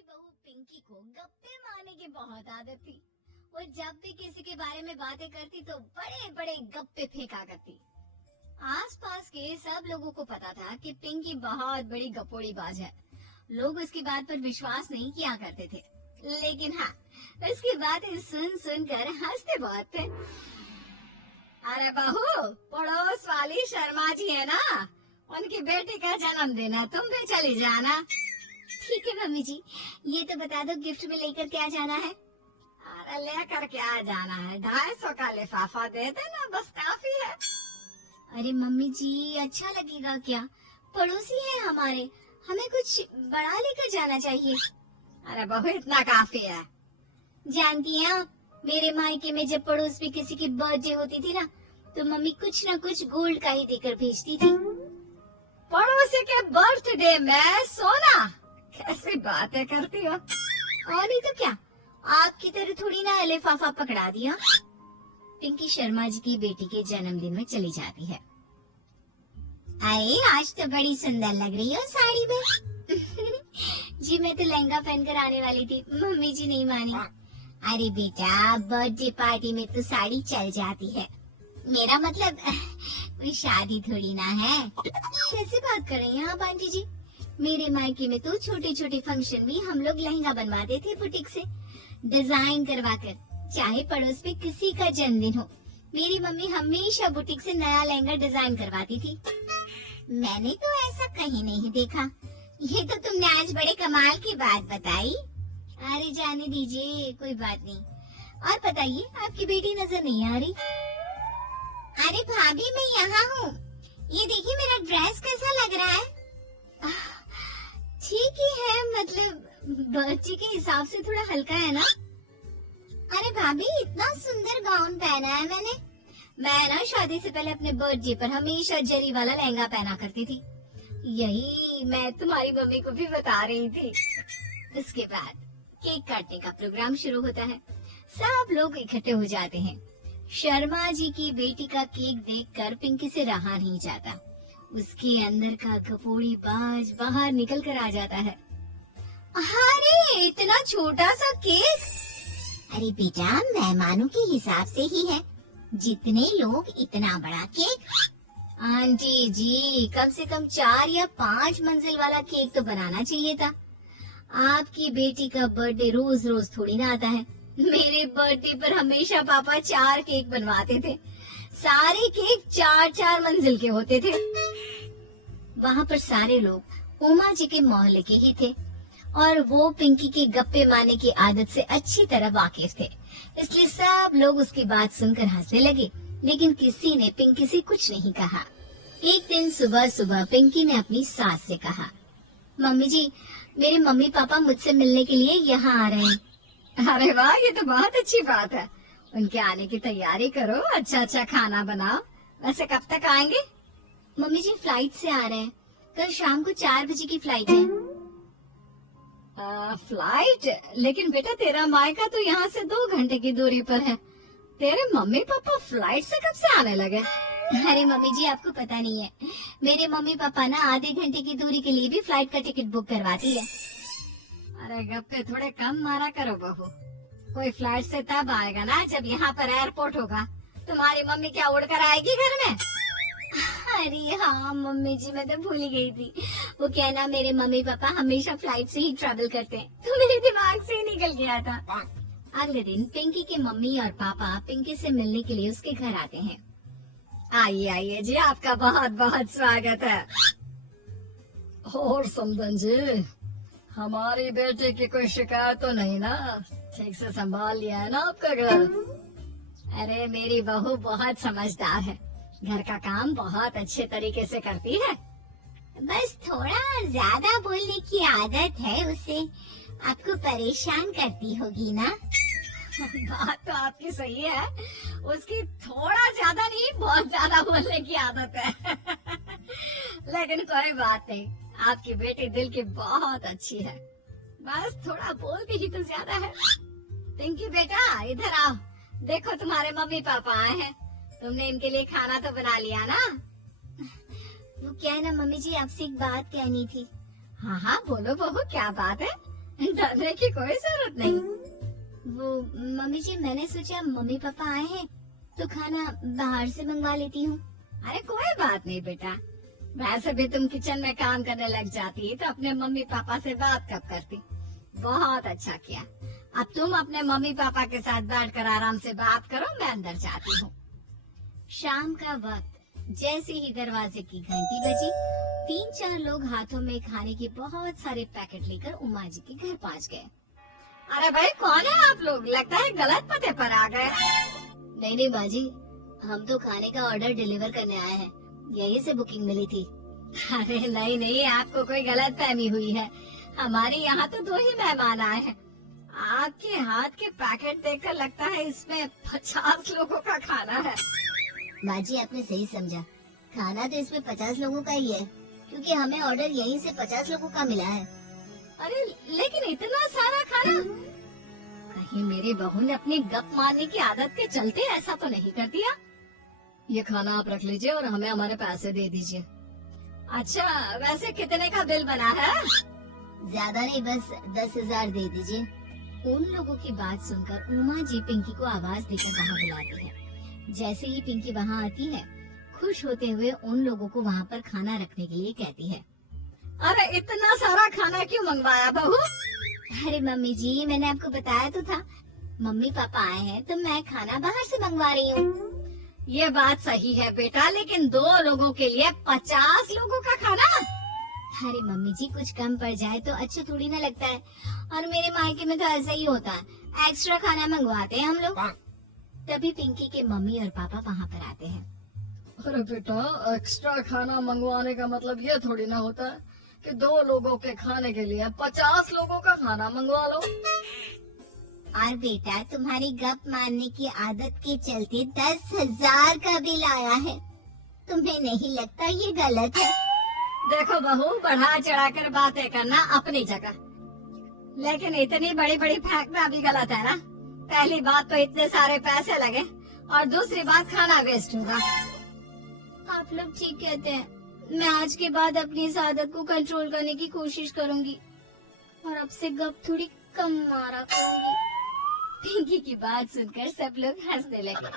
मेरी बहू पिंकी को गप्पे मारने की बहुत आदत थी। वो जब भी किसी के बारे में बातें करती तो बड़े बड़े गप्पे फेंका करती। आसपास के सब लोगों को पता था कि पिंकी बहुत बड़ी गपोड़ी बाज है। लोग उसकी बात पर विश्वास नहीं किया करते थे, लेकिन हाँ, उसकी बातें सुन सुन कर हंसते बहुत थे। अरे बहू, पड़ोस वाली शर्मा जी है ना, उनकी बेटी का जन्मदिन है, तुम भी चली जाना। ठीक है मम्मी जी, ये तो बता दो गिफ्ट में लेकर क्या जाना है? अरे लेकर क्या जाना है, 250 का लिफाफा दे देना, बस काफी है। अरे मम्मी जी, अच्छा लगेगा क्या? पड़ोसी है हमारे, हमें कुछ बड़ा लेकर जाना चाहिए। अरे बहू, इतना काफी है। जानती हैं आप, मेरे मायके में जब पड़ोस में किसी की बर्थडे होती थी ना, तो मम्मी कुछ ना कुछ गोल्ड का ही देकर भेजती थी। पड़ोसी के बर्थडे में सोना? कैसी बातें करती हो। और नहीं तो क्या, आपकी तरह थोड़ी ना लिफाफा पकड़ा दिया। पिंकी शर्मा जी की बेटी के जन्मदिन में चली जाती है। अरे आज तो बड़ी सुंदर लग रही हो साड़ी में। जी मैं तो लहंगा पहनकर आने वाली थी, मम्मी जी नहीं मानी। अरे बेटा, बर्थडे पार्टी में तो साड़ी चल जाती है, मेरा मतलब कोई शादी थोड़ी ना है। कैसे बात कर रही हैं आप आंटी जी? मेरे मायके में तो छोटे छोटे फंक्शन भी हम लोग लहंगा बनवाते थे बुटीक से, डिजाइन करवा कर। चाहे पड़ोस में किसी का जन्मदिन हो, मेरी मम्मी हमेशा बुटीक से नया लहंगा डिजाइन करवाती थी। मैंने तो ऐसा कहीं नहीं देखा, ये तो तुमने आज बड़े कमाल की बात बताई। अरे जाने दीजिए, कोई बात नहीं। और बताइए, आपकी बेटी नजर नहीं आ रही? अरे भाभी, मैं यहाँ हूँ। ये देखिए मेरा ड्रेस कैसा लग रहा है? ठीक ही है, मतलब बच्ची के हिसाब से थोड़ा हल्का है ना। अरे भाभी, इतना सुंदर गाउन पहना है मैंने। मैं ना शादी से पहले अपने बर्थडे पर हमेशा जरी वाला लहंगा पहना करती थी। यही मैं तुम्हारी मम्मी को भी बता रही थी। इसके बाद केक काटने का प्रोग्राम शुरू होता है। सब लोग इकट्ठे हो जाते हैं। शर्मा जी की बेटी का केक देखकर पिंकी से रहा नहीं जाता। उसके अंदर का कपोड़ी बाज बाहर निकल कर आ जाता है। अरे इतना छोटा सा केक! अरे बेटा, मेहमानों के हिसाब से ही है, जितने लोग इतना बड़ा केक। आंटी जी, कम से कम 4 या 5 मंजिल वाला केक तो बनाना चाहिए था। आपकी बेटी का बर्थडे रोज रोज थोड़ी ना आता है। मेरे बर्थडे पर हमेशा पापा 4 केक बनवाते थे। सारे केक 4-4 मंजिल के होते थे। वहाँ पर सारे लोग उमा जी के मोहल्ले के ही थे और वो पिंकी के गप्पे मारने की आदत से अच्छी तरह वाकिफ थे, इसलिए सब लोग उसकी बात सुनकर हंसने लगे, लेकिन किसी ने पिंकी से कुछ नहीं कहा। एक दिन सुबह सुबह पिंकी ने अपनी सास से कहा, मम्मी जी, मेरे मम्मी पापा मुझसे मिलने के लिए यहाँ आ रहे हैं। अरे वाह, ये तो बहुत अच्छी बात है। उनके आने की तैयारी करो, अच्छा अच्छा खाना बनाओ। वैसे कब तक आएंगे? मम्मी जी फ्लाइट से आ रहे हैं, कल शाम को 4 बजे की फ्लाइट है। फ्लाइट? लेकिन बेटा तेरा मायका तो यहाँ से 2 घंटे की दूरी पर है। तेरे मम्मी पापा फ्लाइट से कब से आने लगे? अरे मम्मी जी, आपको पता नहीं है, मेरे मम्मी पापा ना आधे घंटे की दूरी के लिए भी फ्लाइट का टिकट बुक करवाती है। अरे गप्पे थोड़े कम मारा करो बहू, कोई फ्लाइट से तब आएगा ना जब यहाँ पर एयरपोर्ट होगा। तुम्हारी मम्मी क्या उड़कर आएगी घर में? अरे हाँ मम्मी जी, मैं तो भूल ही गई थी। वो कहना मेरे मम्मी पापा हमेशा फ्लाइट से ही ट्रैवल करते हैं, तो मेरे दिमाग से ही निकल गया था। अगले दिन पिंकी के मम्मी और पापा पिंकी से मिलने के लिए उसके घर आते हैं। आइए आइए जी, आपका बहुत बहुत स्वागत है। और समदन जी, हमारी बेटे की कोई शिकायत तो नहीं ना? ठीक से संभाल लिया है ना आपका घर? अरे मेरी बहू बहुत समझदार है, घर का काम बहुत अच्छे तरीके से करती है। बस थोड़ा ज्यादा बोलने की आदत है उसे, आपको परेशान करती होगी ना? बात तो आपकी सही है, उसकी थोड़ा ज्यादा नहीं बहुत ज्यादा बोलने की आदत है। लेकिन कोई बात नहीं, आपकी बेटी दिल की बहुत अच्छी है, बस थोड़ा बोलती ही तो ज्यादा है। पिंकी बेटा इधर आओ, देखो तुम्हारे मम्मी पापा आए हैं, तुमने इनके लिए खाना तो बना लिया ना? वो क्या है ना मम्मी जी, आपसे एक बात कहनी थी। हाँ हाँ बोलो बहू, क्या बात है? डरने की कोई जरूरत नहीं। वो मम्मी जी, मैंने सोचा मम्मी पापा आए हैं तो खाना बाहर से मंगवा लेती हूँ। अरे कोई बात नहीं बेटा, वैसे भी तुम किचन में काम करने लग जाती तो अपने मम्मी पापा से बात कब करती। बहुत अच्छा किया। अब तुम अपने मम्मी पापा के साथ बैठकर आराम से बात करो, मैं अंदर जाती हूँ। शाम का वक्त जैसे ही दरवाजे की घंटी बजी, 3-4 लोग हाथों में खाने के बहुत सारे पैकेट लेकर उमा जी के घर पहुँच गए। अरे भाई, कौन है आप लोग? लगता है गलत पते पर आ गए। नहीं बाजी, हम तो खाने का ऑर्डर डिलीवर करने आए हैं, यहीं से बुकिंग मिली थी। अरे नहीं, आपको कोई गलत फहमी हुई है। हमारे यहाँ तो 2 ही मेहमान आए हैं। आपके हाथ के पैकेट देखकर लगता है इसमें 50 लोगों का खाना है। बाजी, आपने सही समझा, खाना तो इसमें 50 लोगों का ही है, क्योंकि हमें ऑर्डर यहीं से 50 लोगों का मिला है। अरे लेकिन इतना सारा खाना, कहीं मेरी बहू ने अपनी गप मारने की आदत के चलते ऐसा तो नहीं कर दिया? ये खाना आप रख लीजिए और हमें हमारे पैसे दे दीजिए। अच्छा, वैसे कितने का बिल बना है? ज्यादा नहीं, बस 10,000 दे दीजिए। उन लोगों की बात सुनकर उमा जी पिंकी को आवाज देकर वहाँ बुलाती है। जैसे ही पिंकी वहाँ आती है, खुश होते हुए उन लोगों को वहाँ पर खाना रखने के लिए कहती है। अरे इतना सारा खाना क्यों मंगवाया बहू? अरे मम्मी जी, मैंने आपको बताया तो था, मम्मी पापा आए हैं तो मैं खाना बाहर से मंगवा रही हूँ। ये बात सही है बेटा, लेकिन 2 लोगों के लिए 50 लोगों का खाना? अरे मम्मी जी, कुछ कम पड़ जाए तो अच्छा थोड़ी ना लगता है, और मेरे मायके में तो ऐसा ही होता है, एक्स्ट्रा खाना मंगवाते हैं हम लोग। तभी पिंकी के मम्मी और पापा वहाँ पर आते हैं। अरे बेटा, एक्स्ट्रा खाना मंगवाने का मतलब ये थोड़ी ना होता है कि 2 लोगों के खाने के लिए 50 लोगों का खाना मंगवा लो। और बेटा, तुम्हारी गप मारने की आदत के चलते 10,000 का बिल आया है। तुम्हें नहीं लगता ये गलत है? देखो बहू, बढ़ा चढ़ाकर बातें करना अपनी जगह, लेकिन इतनी बड़ी बड़ी फेंकना भी गलत है ना। पहली बात तो इतने सारे पैसे लगे, और दूसरी बात खाना वेस्ट होगा। आप लोग ठीक कहते हैं, मैं आज के बाद अपनी इस आदत को कंट्रोल करने की कोशिश करूंगी और अब से गप थोड़ी कम मारा करूंगी। पिंकी की बात सुनकर सब लोग हंसने लगे।